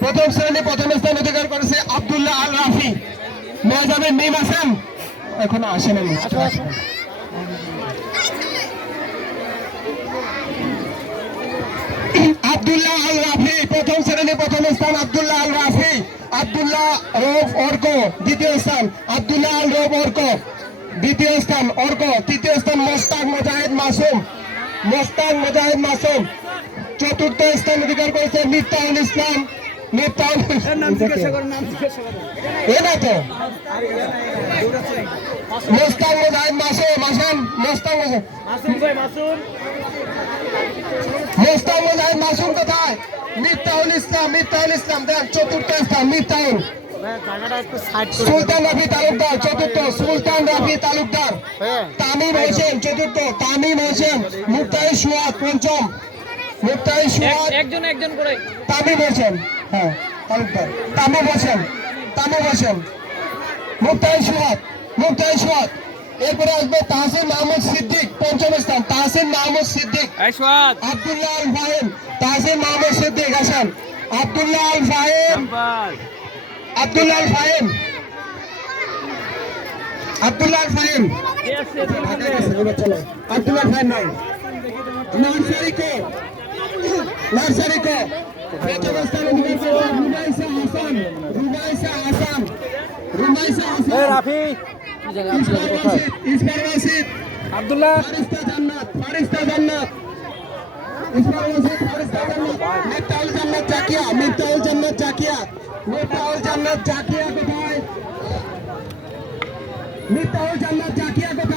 প্রথম শ্রেণী প্রথম স্থান অধিকার করেছে আব্দুল্লাহ আল রাফি। মেজাবের মিম আছেন, এখনো আসেন। আব্দুল্লাহ আল রাফি প্রথম শ্রেণী প্রথম স্থান আব্দুল্লাহ আল রাফি। আব্দুল্লাহ রৌফ অর্ক দ্বিতীয় স্থান। আব্দুল্লাহ আল রৌফ অর্ক দ্বিতীয় স্থান। অর্ক তৃতীয় স্থান। মোস্তাক মুজাহিদ মাসুম। মোস্তাক মুজাহিদ মাসুম চতুর্থ স্থান অধিকার করেছে মিফতাহুল ইসলাম। মিফতাহুল এটা তো মোস্তাক মুজাহিদ মাসুম আসেন। মোস্তাক মোস্তাক মুজাহিদ মাসুম কোথায়? মিফতাহুল ইসলাম। মিফতাহুল ইসলাম দেন চতুর্থ স্থান। মিফতাহুল সুলতান রাফি তালুকদার চতুর্থ। সুলতান রাফি তালুকদার। তামিম হোসেন চতুর্থ। তামিম হোসেন। মুক্তাহিদ সুয়াদ পঞ্চম। মুক্তাহিদ সুয়াদ একজন একজন করে। তামিম হোসেন, হ্যাঁ তালুকদার। তামিম হোসেন। তামিম হোসেন। মুক্তাহিদ সুয়াদ। মুক্তাহিদ সুয়াদ। এরপরে আসবে তাহসিন মাহমুদ সিদ্দিক পঞ্চম স্থান। তাহসিন মাহমুদ সিদ্দিক। আব্দুল্লাহ আল ফাহিম। তাহসিন মাহমুদ সিদ্দিক আসেন। আব্দুল্লাহ আল ফাহিম। আব্দুল্লাহ আল ফাহিম। আব্দুল্লাহ আল ফাহিম। আব্দুল্লাহ ফাহিম নাই। নার্সারি কো। নার্সারি কো প্রথম স্থান অধিকার করে রুমাইসা হাসান। রুমাইসা হাসান। রুমাইসা হাসান। রাফি ইসমাইল ওয়াসিদ। আব্দুল্লাহ ফারিস্তা জান্নাত। ফারিস্তা জান্নাত। ইসমাইল ওয়াসিদ। ফারিস্তা জান্নাত। মিফতাহুল জান্নাত জাকিয়া। মিফতাহুল জান্নাত জাকিয়া। মিফতাহুল জান্নাত জাকিয়া কোথায়? মিফতাহুল জান্নাত জাকিয়া কোথায়?